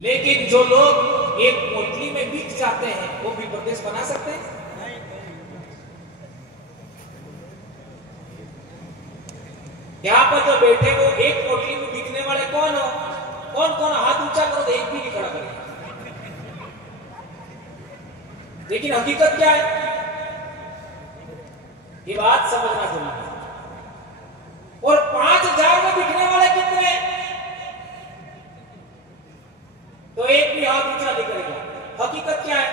लेकिन जो लोग एक पोटली में बिक जाते हैं वो भी प्रदेश बना सकते हैं? यहाँ पर जो बैठे वो एक पोटली में बिकने वाले कौन हो? कौन कौन हाथ ऊंचा करो तो एक भी नहीं खड़ा करेगा। लेकिन हकीकत क्या है, ये बात समझना जरूरी है। और 5,000 में बिकने वाले कितने? तो एक भी हाथ ऊंचा नहीं करेगा। हकीकत क्या है?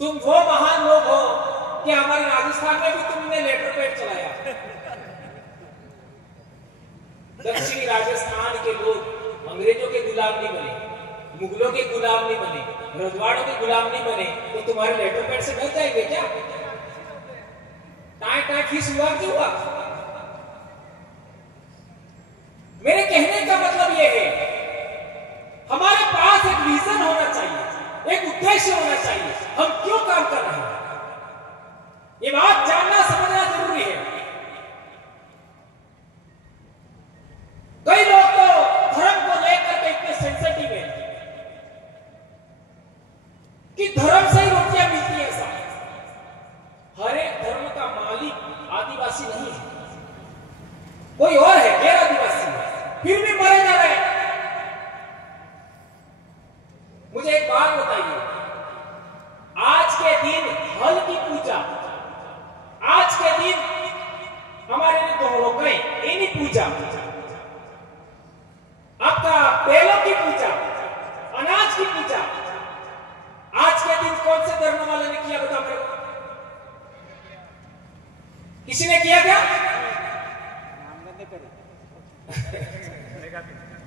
तुम वो महान लोग हो कि हमारे राजस्थान में भी तुमने लेटर पेड चलाया। दक्षिणी राजस्थान के लोग अंग्रेजों के गुलाम नहीं बने, मुगलों के गुलाम नहीं बने, रजवाड़ों के गुलाम नहीं बने, तो तुम्हारे लेटर पेड से डर जाएंगे क्या? टाई टाई फीस हुआ क्यों हुआ? मेरे कहने का मतलब यह है, हमारे पास एक विजन होना चाहिए, एक उद्देश्य होना चाहिए, हम क्यों काम कर रहे हैं, ये बात जानना समझना जरूरी है। कई लोग तो धर्म को लेकर के इतने सेंसिटिव हैं कि धर्म से ही रोटियां मिलती है। साहब, हर एक धर्म का मालिक आदिवासी नहीं है, कोई और है, गैर आदिवासी है, फिर भी मरे जा रहे हैं। मुझे एक बात बताइए, आज के दिन हल की पूजा, आज के दिन हमारे लिए दोनों कहें इन्हीं पूजा, आपका बैलों की पूजा, अनाज की पूजा, आज के दिन कौन से धर्म वाले ने किया बता मेरे को? किसी ने किया क्या?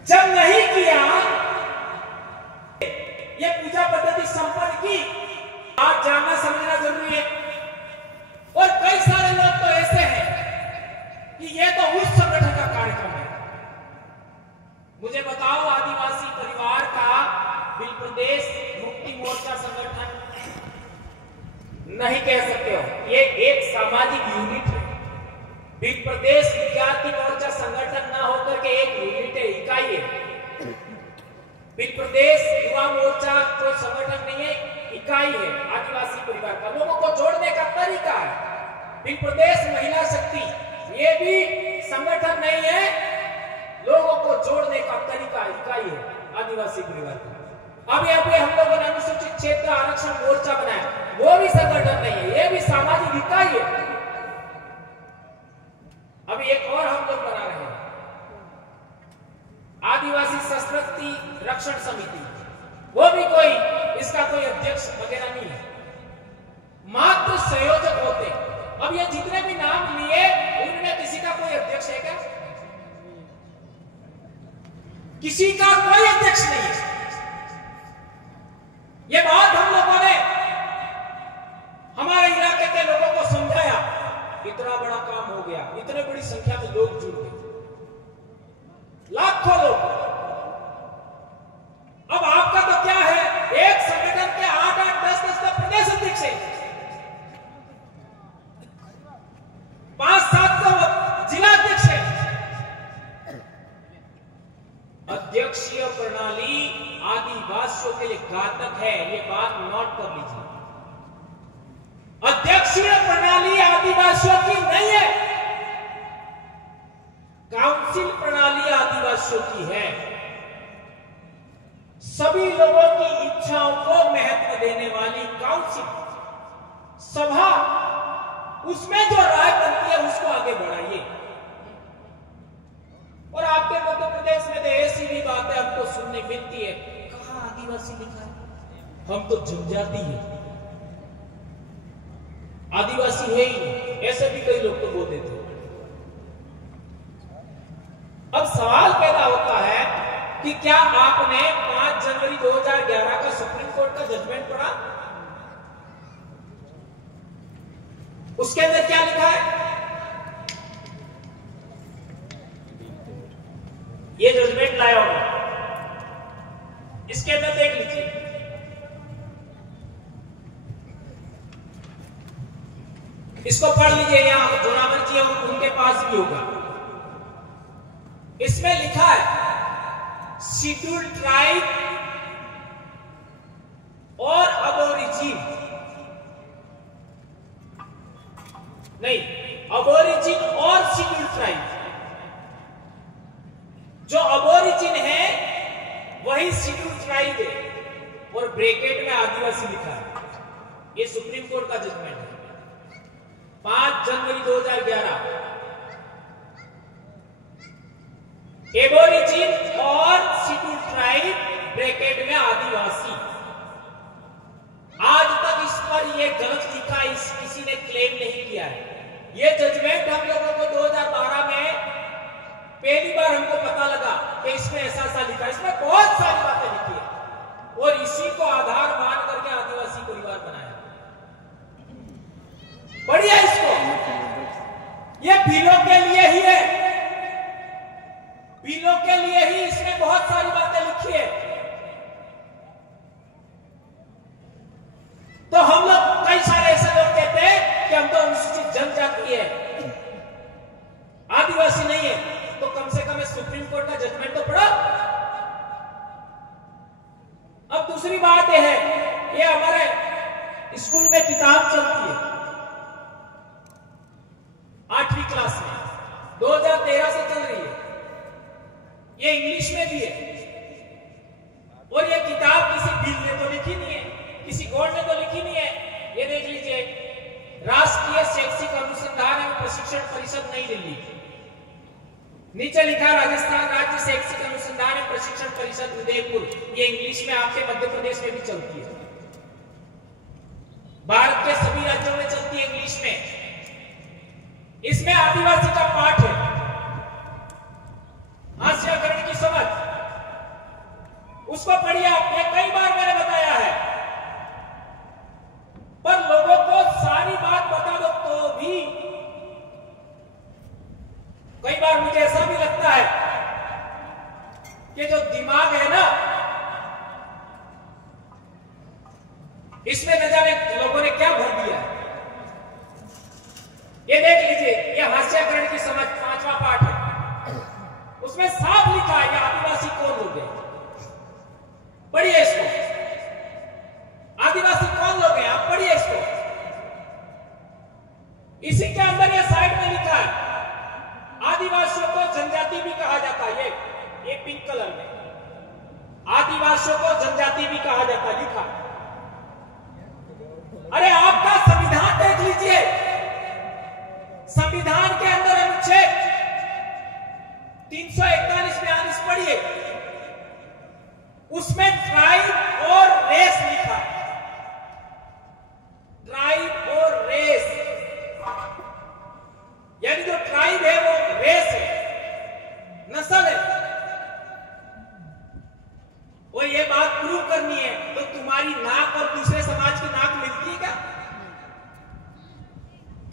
जब नहीं किया, ये पूजा पद्धति संपन्न की, आप जानना समझना जरूरी है। और कई सारे लोग तो ऐसे हैं कि ये तो उस संगठन का कार्यक्रम है। मुझे बताओ, आदिवासी परिवार का बिल प्रदेश मुक्ति मोर्चा संगठन नहीं कह सकते हो, ये एक सामाजिक यूनिट है। बिल प्रदेश विद्यार्थी मोर्चा संगठन ना होकर के एक यूनिट है, इकाई है। बिल प्रदेश युवा मोर्चा कोई संगठन नहीं है, इकाई है आदिवासी परिवार का, लोगों को जोड़ने का तरीका है। बिल प्रदेश महिला शक्ति ये भी संगठन नहीं है, लोगों को जोड़ने का तरीका, इकाई है आदिवासी परिवार का। अभी हम लोगों ने अनुसूचित क्षेत्र आरक्षण मोर्चा बनाया, वो भी संगठन नहीं है, ये भी सामाजिक इकाई है। अभी एक और हम लोग बना रहे हैं, आदिवासी संस्कृति रक्षण समिति, वो भी कोई इसका कोई अध्यक्ष वगैरह नहीं है, मात्र संयोजक होते। अब ये जितने भी नाम लिए उनमें किसी का कोई अध्यक्ष है क्या? किसी का कोई अध्यक्ष नहीं है। ये बात हम लोगों ने हमारे इलाके के लोगों को समझाया, इतना बड़ा काम हो गया, इतने बड़ी संख्या में लोग जुड़ गए, लाखों लोग। अब आपका तो क्या है, एक संगठन के 8-8, 10-10 प्रदेश अध्यक्ष है, 500-700 जिला अध्यक्ष है। अध्यक्षीय प्रणाली आदिवासियों के लिए घातक है, ये बात नोट कर लीजिए। अध्यक्षीय प्रणाली आदिवासियों की नहीं है, काउंसिल प्रणाली आदिवासियों की है। सभी लोगों की इच्छाओं को महत्व देने वाली काउंसिल सभा, उसमें जो राय बनती है उसको आगे बढ़ाइए। और आपके मध्य प्रदेश में तो ऐसी भी बातें हमको सुनने मिलती है, कहां आदिवासी लिखा है, हम तो जनजाति है, आदिवासी है ही नहीं, ऐसे भी कई लोग तो बोलते थे। अब सवाल पैदा होता है कि क्या आपने 5 जनवरी 2011 का सुप्रीम कोर्ट का जजमेंट पढ़ा? उसके अंदर क्या लिखा है? ये जजमेंट लाया होगा, इसके अंदर देख लीजिए, इसको पढ़ लीजिए, यहां जोरावर जी उनके पास भी होगा। इसमें लिखा है, शेड्यूल्ड ट्राइब और अबोरिजिन, नहीं, अबोरिजिन और शेड्यूल्ड ट्राइब। जो अबोरिजिन है वही शेड्यूल्ड ट्राइब है, और ब्रैकेट में आदिवासी लिखा है। ये सुप्रीम कोर्ट का जजमेंट है 5 जनवरी 2011। एबोरिजिन और शेड्यूल्ड ट्राइब ब्रैकेट में आदिवासी। आज तक इस पर यह गलत लिखा किसी ने क्लेम नहीं किया है। यह जजमेंट हम लोगों को 2012 में पहली बार हमको पता लगा कि इसमें ऐसा लिखा है। इसमें बहुत सारी बातें लिखी है और इसी को आधार मान करके आदिवासी परिवार बनाया। बढ़िया, इसको ये बिलों के लिए ही है, बिलों के लिए ही इसमें बहुत सारी बातें लिखी है। तो हम लोग, कई सारे ऐसे लोग कहते हैं कि हम तो अनुसूचित जनजाति है, आदिवासी नहीं है। तो कम से कम सुप्रीम कोर्ट का जजमेंट तो पढ़ो। अब दूसरी बात यह है, ये हमारे स्कूल में किताब चलती है 8वीं क्लास में, 2013 से चल रही है। ये इंग्लिश में भी है, और ये किताब किसी बिल ने तो लिखी नहीं है, किसी बोर्ड ने तो लिखी नहीं है। ये देख लीजिए, राष्ट्रीय शैक्षिक अनुसंधान एवं प्रशिक्षण परिषद नई दिल्ली, नीचे लिखा राजस्थान राज्य शैक्षिक अनुसंधान एवं प्रशिक्षण परिषद उदयपुर। ये इंग्लिश में आपके मध्य प्रदेश में भी चलती है, भारत के सभी राज्यों में चलती है इंग्लिश में। इसमें आदिवासी का पाठ है, हास्याकरण की समझ, उसको पढ़िए आप। ये कई बार मैंने बताया है, पर लोगों को सारी बात बता दो तो भी कई बार मुझे ऐसा भी लगता है कि जो दिमाग है ना, इसमें न जाने लोगों ने क्या भर दिया है। ये देख लीजिए, ये हास्याकरण की समझ 5वां पाठ है, उसमें साफ लिखा है कि आदिवासी कौन लोग हैं। पढ़िए इसको, आदिवासी कौन लोग हैं, आप पढ़िए इसको। इसी के अंदर ये साइड में लिखा है, आदिवासियों को जनजाति भी कहा जाता है। ये पिंक कलर में, आदिवासियों को जनजाति भी कहा जाता है, लिखा। अरे आपका संविधान देख लीजिए, संविधान के अंदर अनुच्छेद 341 पढ़िए, उसमें ट्राइब और रेस लिखा है। ट्राइब और रेस, यानी जो ट्राइब है वो रेस है, नस्ल है। और ये बात प्रूव करनी है तो तुम्हारी नाक और दूसरे समाज की नाक मिलती है क्या?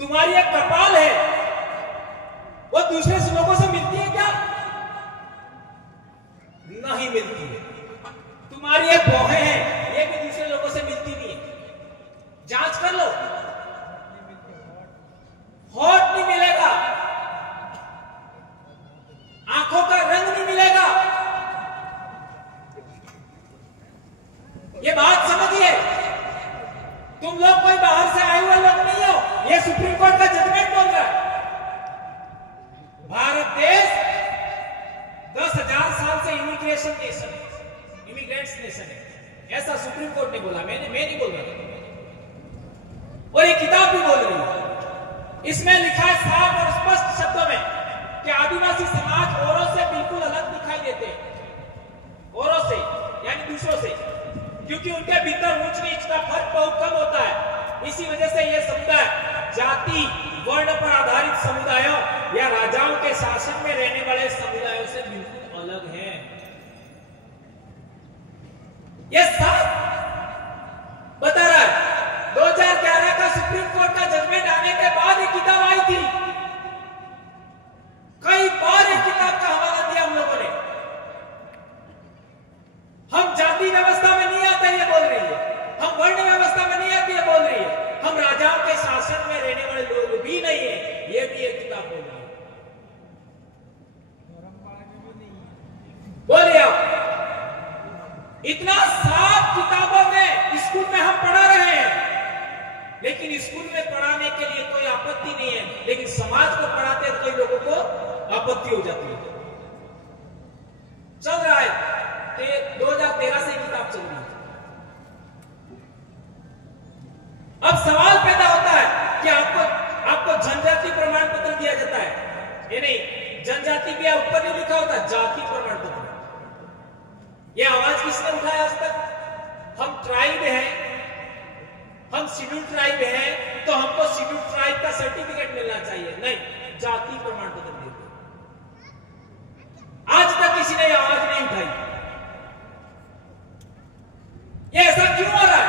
तुम्हारी एक कपाल है, वो दूसरे लोगों से मिलती है क्या? नहीं मिलती है। तुम्हारी एक भौहें हैं, ये भी दूसरे लोगों से मिलती नहीं है। जांच कर लो, होठ नहीं मिलेगा, आंखों का रंग नहीं मिलेगा। ये बात समझिए, तुम लोग कोई बाहर से आए हुए लोग नहीं हो, ये सुप्रीम कोर्ट का जजमेंट बोल रहा है। भारत देश 10,000 साल से इमिग्रेशन नेशन है, इमिग्रेंट्स नेशन है, ऐसा सुप्रीम कोर्ट ने बोला। मैं नहीं बोल रहा, और ये किताब भी बोल रही है। इसमें लिखा है साफ और स्पष्ट शब्दों में कि आदिवासी समाज औरों से बिल्कुल अलग दिखाई देते हैं, औरों से यानी दूसरों से, क्योंकि उनके भीतर ऊंच नीच का फर्क बहुत कम होता है। इसी वजह से यह समुदाय जाति वर्ण पर आधारित समुदायों या राजाओं के शासन में रहने वाले समुदायों से बिल्कुल अलग है। यह साफ बता रहा है। 2011 का सुप्रीम कोर्ट का जजमेंट आने के बाद एक किताब आई थी, कई बार एक किताब का हवाला दिया हम लोगों ने। हम जाति व्यवस्था में नहीं आते ये बोल रही है, हम वर्ण व्यवस्था में नहीं आते ये बोल रही है, हम राजाओं के शासन में रहने वाले लोग भी नहीं है, ये भी एक किताब बोल रही है। बोलिए आप। इतना साफ किताबों में स्कूल में हम पढ़ा रहे हैं, लेकिन स्कूल में पढ़ाने के लिए कोई आपत्ति नहीं है, लेकिन समाज को पढ़ाते हैं कई लोगों को आपत्ति हो जाती है। चल रहा है 2013 से किताब चल रही है। अब सवाल पैदा होता है कि आपको जनजाति प्रमाण पत्र दिया जाता है, ये नहीं, जनजाति के ऊपर नहीं लिखा होता जाति प्रमाण पत्र। ये आवाज किसने उठाया आज तक? हम ट्राइब हैं, हम शेड्यूल ट्राइब हैं, तो हमको शेड्यूल ट्राइब का सर्टिफिकेट मिलना चाहिए। नहीं, जाति प्रमाण पत्र देते। आज तक किसी ने आवाज नहीं उठाई। ये ऐसा क्यों हो रहा है?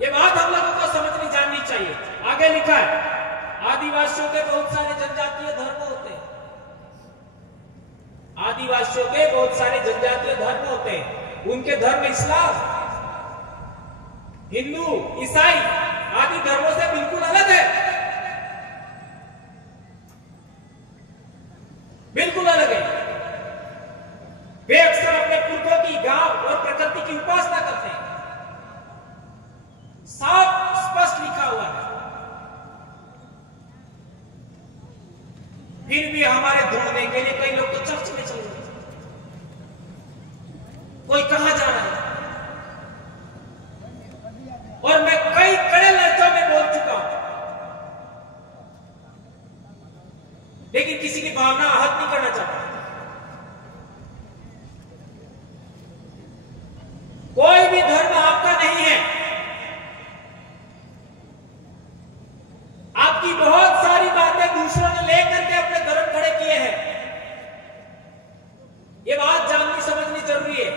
ये बात हम लोगों को समझनी जाननी चाहिए। आगे लिखा है, आदिवासियों के बहुत सारे जनजातीय धर्म होते हैं। आदिवासियों के बहुत सारे जनजातीय धर्म होते हैं। उनके धर्म इस्लाम, हिंदू, ईसाई आदि धर्मों से बिल्कुल अलग है, बिल्कुल अलग है। वे अक्सर अपने पुरखों की, गांव और प्रकृति की उपासना करते हैं। साफ स्पष्ट लिखा हुआ है। फिर भी हमारे ढूंढने के लिए कई लोग तो चर्च में चल रहे हैं, कोई कहां जा रहा है। और मैं कई कड़े लहजों में बोल चुका हूं, लेकिन किसी की भावना आहत नहीं करना चाहता। कोई भी धर्म आपका नहीं है। आपकी बहुत सारी बातें दूसरों ने लेकर के अपने धर्म खड़े किए हैं। ये बात जाननी समझनी जरूरी है।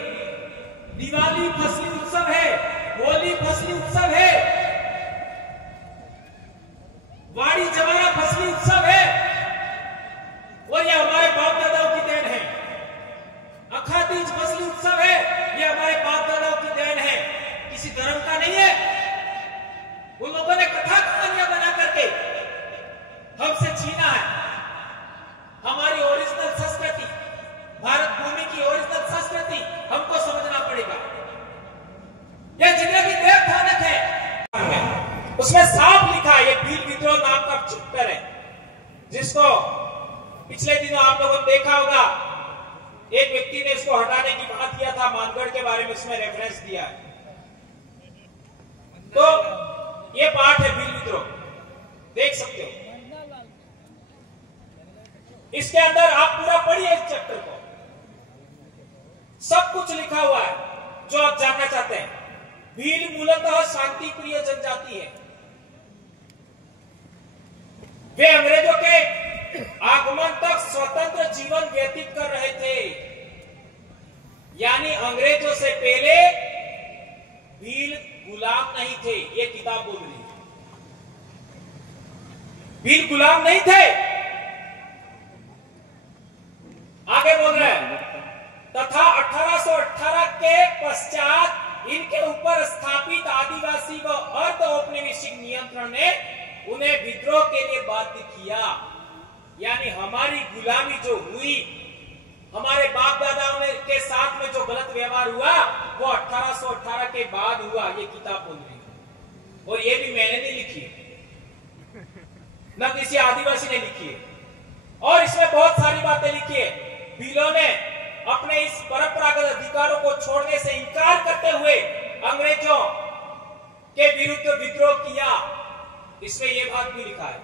दिवाली फसली उत्सव है, होली फसली उत्सव है, वाड़ी जवारा फसली उत्सव है, और ये हमारे बाप दादाओं की देन है। अखातीज फसली उत्सव है, ये हमारे बाप दादाओं की देन है, किसी धर्म का नहीं है। उन लोगों ने कथा कहानियां बना करके हमसे छीना है हमारी ओरिजिनल संस्कृति, भारत भूमि की ओरिजिनल संस्कृति। हमको समझना पड़ेगा। यह जितने भी देव स्थानक है उसमें साफ लिखा है, ये भील विद्रोह नाम का चैप्टर है, जिसको पिछले दिनों आप लोगों ने देखा होगा। एक व्यक्ति ने इसको हटाने की बात किया था, मानगढ़ के बारे में उसमें रेफरेंस दिया है। तो ये पाठ है भील विद्रोह, देख सकते हो। इसके अंदर आप पूरा पढ़िए इस चैप्टर को, सब कुछ लिखा हुआ है जो आप जानना चाहते हैं। भील मूलतः शांति प्रिय जनजाति है। वे अंग्रेजों के आगमन तक स्वतंत्र जीवन व्यतीत कर रहे थे, यानी अंग्रेजों से पहले भील गुलाम नहीं थे। ये किताब बोल रही है, भील गुलाम नहीं थे। आगे बोल रहे हैं, तथा 1818 के पश्चात इनके ऊपर स्थापित आदिवासी व अर्ध औपनिवेशिक नियंत्रण ने उन्हें विद्रोह के लिए बाध्य किया। यानी हमारी गुलामी जो हुई, हमारे बाप दादाओं ने के साथ में जो गलत व्यवहार हुआ, वो 1818 के बाद हुआ। ये किताब बोल रही है, और ये भी मैंने नहीं लिखी है, न किसी आदिवासी ने लिखी है। और इसमें बहुत सारी बातें लिखी है। भीलों ने अपने इस परंपरागत अधिकारों को छोड़ने से इंकार करते हुए अंग्रेजों के विरुद्ध विद्रोह किया। इसमें यह बात भी लिखा है।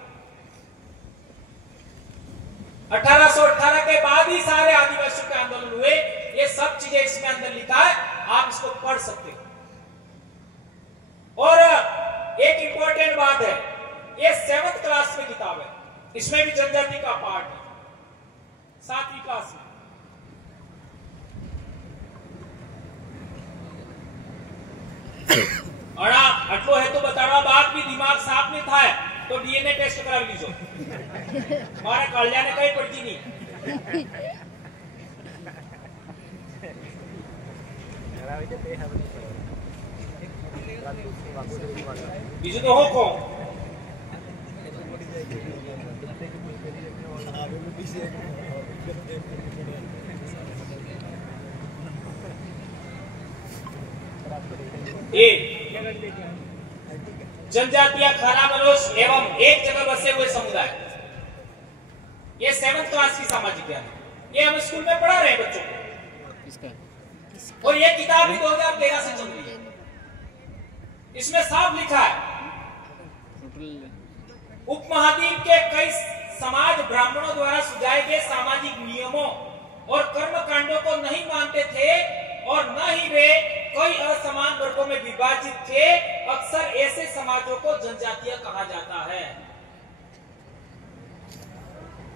1818 के बाद ही सारे आदिवासियों के आंदोलन हुए। ये सब चीजें इसमें अंदर लिखा है, आप इसको पढ़ सकते हो। और एक इंपॉर्टेंट बात है, ये 7th क्लास में किताब है, इसमें भी जनजाति का पार्ट है, 7वीं क्लास में। आटलो है तो बताड़ा बात भी दिमाग साफ नहीं था, तो डीएनए टेस्ट करा लीजो। हमारे कल्याण कहीं पड़ती नहीं। बीजू तो हो को ए जनजातीय खानाबदोश एवं एक जगह बसे हुए समुदाय, ये 7th क्लास की सामाजिक ज्ञान, ये हम स्कूल में पढ़ा रहे हैं बच्चों को, और ये किताब भी 2013 से चल रही है। इसमें साफ लिखा है उपमहाद्वीप के कई समाज ब्राह्मणों द्वारा सुझाए गए सामाजिक नियमों और कर्मकांडों को नहीं मानते थे और न ही वे कई असमान वर्गों में विभाजित थे। अक्सर ऐसे समाजों को जनजातीय कहा जाता है।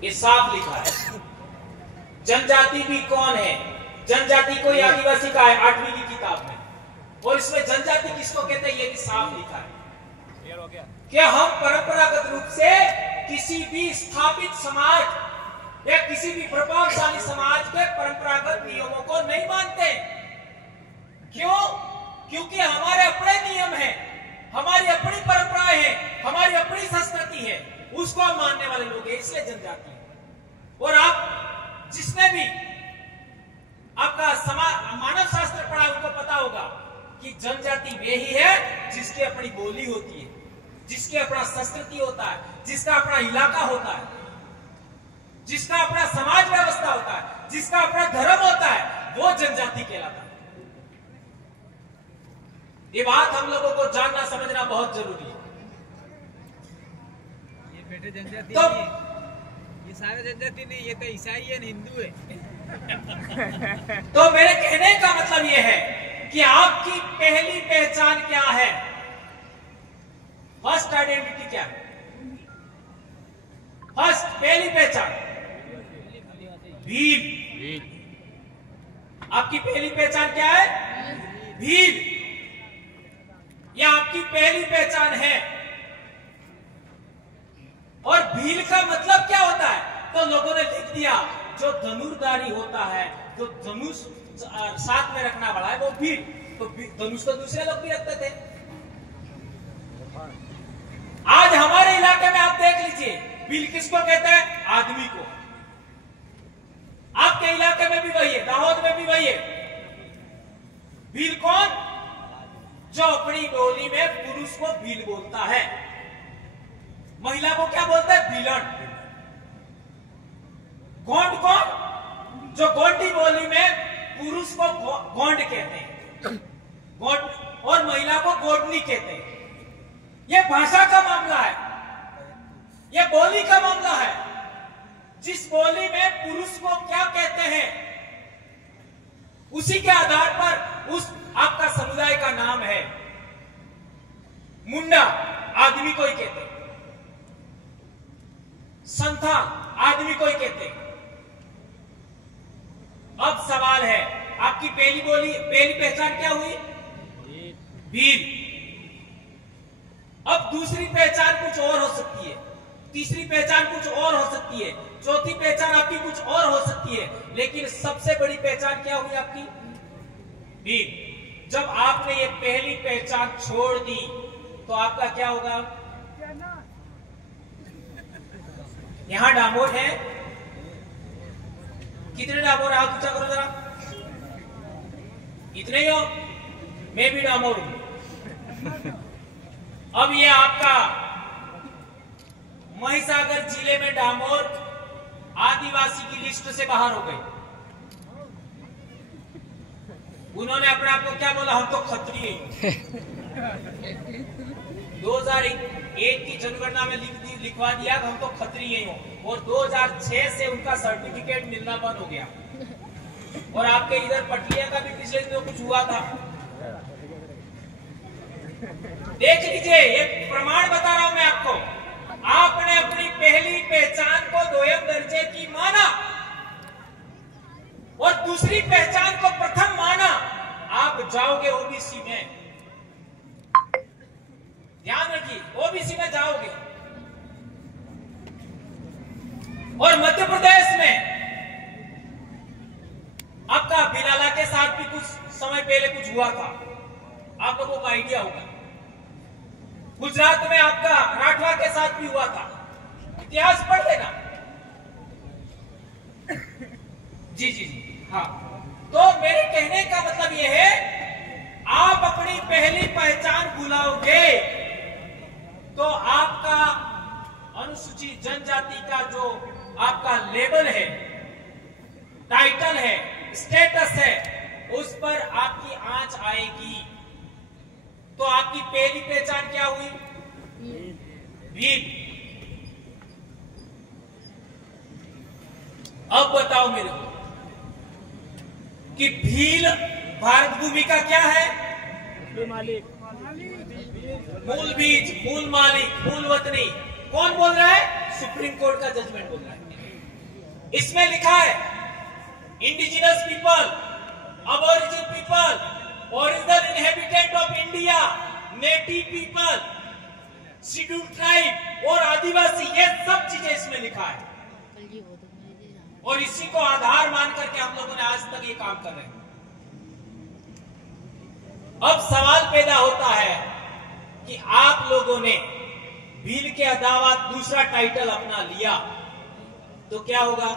ये साफ लिखा है। जनजाति भी कौन है? जनजाति को आदिवासी का है 8वीं की किताब में, और इसमें जनजाति किसको कहते हैं ये भी साफ लिखा है। क्या हम परंपरागत रूप से किसी भी स्थापित समाज या किसी भी प्रभावशाली समाज के परंपरागत नियमों को नहीं मानते? क्यों? क्योंकि हमारे अपने नियम हैं, हमारी अपनी परंपराएं हैं, हमारी अपनी संस्कृति है, उसको हम मानने वाले लोग हैं, इसलिए जनजाति है। और आप जिसने भी आपका मानव शास्त्र पढ़ा उनको पता होगा कि जनजाति वे ही है जिसकी अपनी बोली होती है, जिसके अपना संस्कृति होता है, जिसका अपना इलाका होता है, जिसका अपना समाज व्यवस्था होता है, जिसका अपना धर्म होता है, वो जनजाति कहलाता है। ये बात हम लोगों को जानना समझना बहुत जरूरी है। ये बेटे जनजाति तो ये सारे जनजाति नहीं, ये तो ईसाई है, हिंदू है। तो मेरे कहने का मतलब ये है कि आपकी पहली पहचान क्या है? फर्स्ट आइडेंटिटी क्या है? फर्स्ट पहली पहचान भील। आपकी पहली पहचान क्या है? भील। यह आपकी पहली पहचान है। और भील का मतलब क्या होता है? तो लोगों ने लिख दिया जो धनुर्धारी होता है, जो धनुष साथ में रखना वाला है वो भील। तो धनुष तो दूसरे लोग भी रखते थे। आज हमारे इलाके में आप देख लीजिए भील किसको कहते हैं? आदमी को। आपके इलाके में भी वही है, दाहोद में भी वही है। भील कौन? जो अपनी बोली में पुरुष को भील बोलता है, महिला को क्या बोलता है? भीलन। गोंड कौन? जो गोंडी बोली में पुरुष को गोंड कहते हैं, गोंड, और महिला को गोडनी कहते हैं। यह भाषा का मामला है, यह बोली का मामला है। जिस बोली में पुरुष को क्या कहते हैं उसी के आधार पर उस आपका समुदाय का नाम है। मुंडा आदमी को ही कहते हैं, संथा आदमी को ही कहते हैं। अब सवाल है आपकी पहली पहचान क्या हुई? भील। अब दूसरी पहचान कुछ और हो सकती है, तीसरी पहचान कुछ और हो सकती है, चौथी पहचान आपकी कुछ और हो सकती है, लेकिन सबसे बड़ी पहचान क्या हुई आपकी? भील। जब आपने ये पहली पहचान छोड़ दी तो आपका क्या होगा? यहां डामोर है, कितने डामोर? हाथ ऊंचा करो जरा। इतने ही हो? मैं भी डामोर हूं। अब ये आपका महिसागर जिले में डामोर आदिवासी की लिस्ट से बाहर हो गए। उन्होंने अपने आप को क्या बोला? हम तो खत्रिय हैं। 2001 की जनगणना में लिखवा दिया कि हम तो खत्रिय हो, और 2006 से उनका सर्टिफिकेट मिलना बंद हो गया। और आपके इधर पटलिया का भी पिछले दिनों कुछ हुआ था, देख लीजिए। ये प्रमाण बता रहा हूं मैं आपको। आपने अपनी पहली पहचान को दोयम दर्जे की माना और दूसरी पहचान को प्रथम माना, आप जाओगे ओबीसी में। ध्यान रखिए, ओबीसी में जाओगे। और मध्य प्रदेश में आपका बिलाला के साथ भी कुछ समय पहले कुछ हुआ था, आप लोगों को आइडिया होगा। गुजरात में आपका राठवा के साथ भी हुआ था, इतिहास पढ़ लेना। जी जी जी हाँ। तो मेरे कहने का मतलब यह है आप अपनी पहली पहचान भुलाओगे तो आपका अनुसूचित जनजाति का जो आपका लेबल है, टाइटल है, स्टेटस है, उस पर आपकी आंच आएगी। तो आपकी पहली पहचान क्या हुई? भील। अब बताओ मेरे को कि भील भारत भूमि का क्या है? मूल बीज, मूल मालिक, मूल वतनी। कौन बोल रहा है? सुप्रीम कोर्ट का जजमेंट बोल रहा है। इसमें लिखा है indigenous people, aboriginal people, original inhabitant of India, native people, schedule tribe और आदिवासी, ये सब चीजें इसमें लिखा है। और इसी को आधार मान करके हम लोगों ने आज तक ये काम कर रहे हैं। अब सवाल पैदा होता है कि आप लोगों ने भील के अलावा दूसरा टाइटल अपना लिया तो क्या होगा?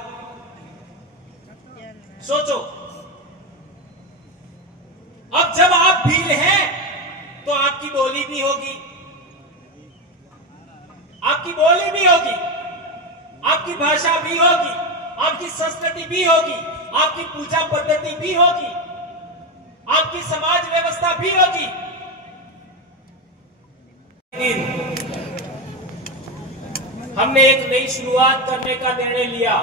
सोचो। अब जब आप भील हैं तो आपकी बोली भी होगी, आपकी बोली भी होगी, आपकी भाषा भी होगी, आपकी संस्कृति भी होगी, आपकी पूजा पद्धति भी होगी, आपकी समाज व्यवस्था भी होगी। हमने एक नई शुरुआत करने का निर्णय लिया।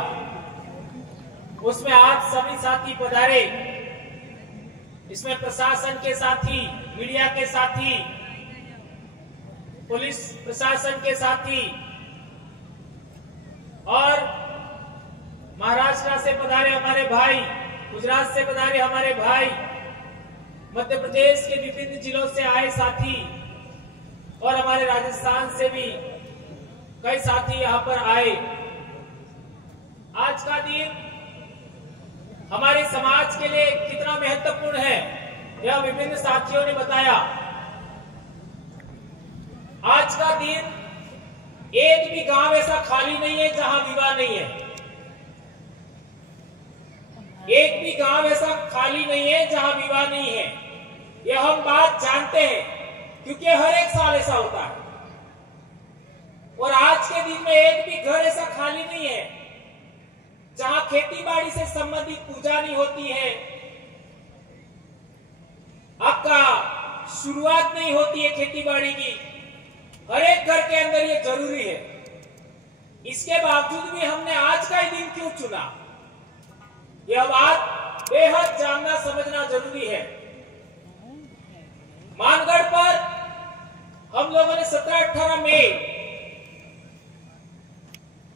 उसमें आप सभी साथी पधारे, इसमें प्रशासन के साथी, मीडिया के साथी, पुलिस प्रशासन के साथी और महाराष्ट्र से पधारे हमारे भाई, गुजरात से पधारे हमारे भाई, मध्य प्रदेश के विभिन्न जिलों से आए साथी और हमारे राजस्थान से भी कई साथी यहां पर आए। आज का दिन हमारे समाज के लिए कितना महत्वपूर्ण है, यह विभिन्न साथियों ने बताया। आज का दिन एक भी गांव ऐसा खाली नहीं है जहां विवाह नहीं है। एक भी गांव ऐसा खाली नहीं है जहां विवाह नहीं है। यह हम बात जानते हैं क्योंकि हर एक साल ऐसा होता है। और आज के दिन में एक भी घर ऐसा खाली नहीं है जहां खेती बाड़ी से संबंधित पूजा नहीं होती है, आपका शुरुआत नहीं होती है खेती बाड़ी की। हर एक घर के अंदर ये जरूरी है। इसके बावजूद भी हमने आज का ही दिन क्यों चुना, यह बात बेहद जानना समझना जरूरी है। मानगढ़ पर हम लोगों ने 17-18 मई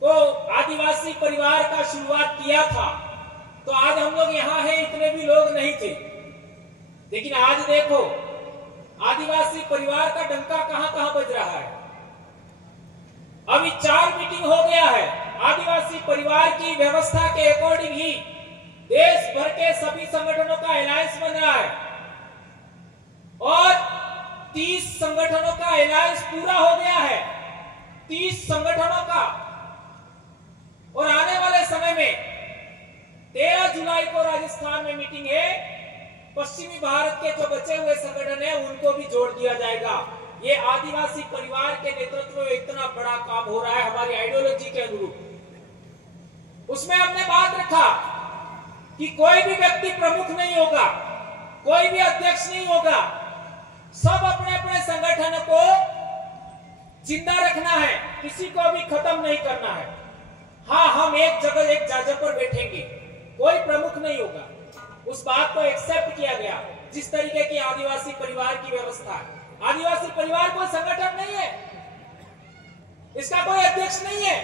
को आदिवासी परिवार का शुरुआत किया था। तो आज हम लोग यहाँ हैं, इतने भी लोग नहीं थे। लेकिन आज देखो आदिवासी परिवार का डंका कहां कहां बज रहा है। अभी 4 मीटिंग हो गया है। आदिवासी परिवार की व्यवस्था के अकॉर्डिंग ही देश भर के सभी संगठनों का अलायंस बन रहा है और 30 संगठनों का अलायंस पूरा हो गया है। 30 संगठनों का। और आने वाले समय में 13 जुलाई को राजस्थान में मीटिंग है। पश्चिमी भारत के जो बचे हुए संगठन है उनको भी जोड़ दिया जाएगा। ये आदिवासी परिवार के नेतृत्व में इतना बड़ा काम हो रहा है हमारी आइडियोलॉजी के अनुरूप। उसमें हमने बात रखा कि कोई भी व्यक्ति प्रमुख नहीं होगा, कोई भी अध्यक्ष नहीं होगा, सब अपने अपने संगठन को जिंदा रखना है, किसी को भी खत्म नहीं करना है। हाँ, हम एक जगह एक जाजर पर बैठेंगे, कोई प्रमुख नहीं होगा। उस बात को एक्सेप्ट किया गया। जिस तरीके की आदिवासी परिवार की व्यवस्था है, आदिवासी परिवार कोई संगठन नहीं है, इसका कोई अध्यक्ष नहीं है।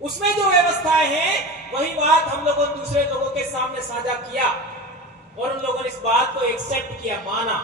उसमें जो व्यवस्थाएं हैं वही बात हम लोगों ने दूसरे लोगों के सामने साझा किया और उन लोगों ने इस बात को एक्सेप्ट किया, माना।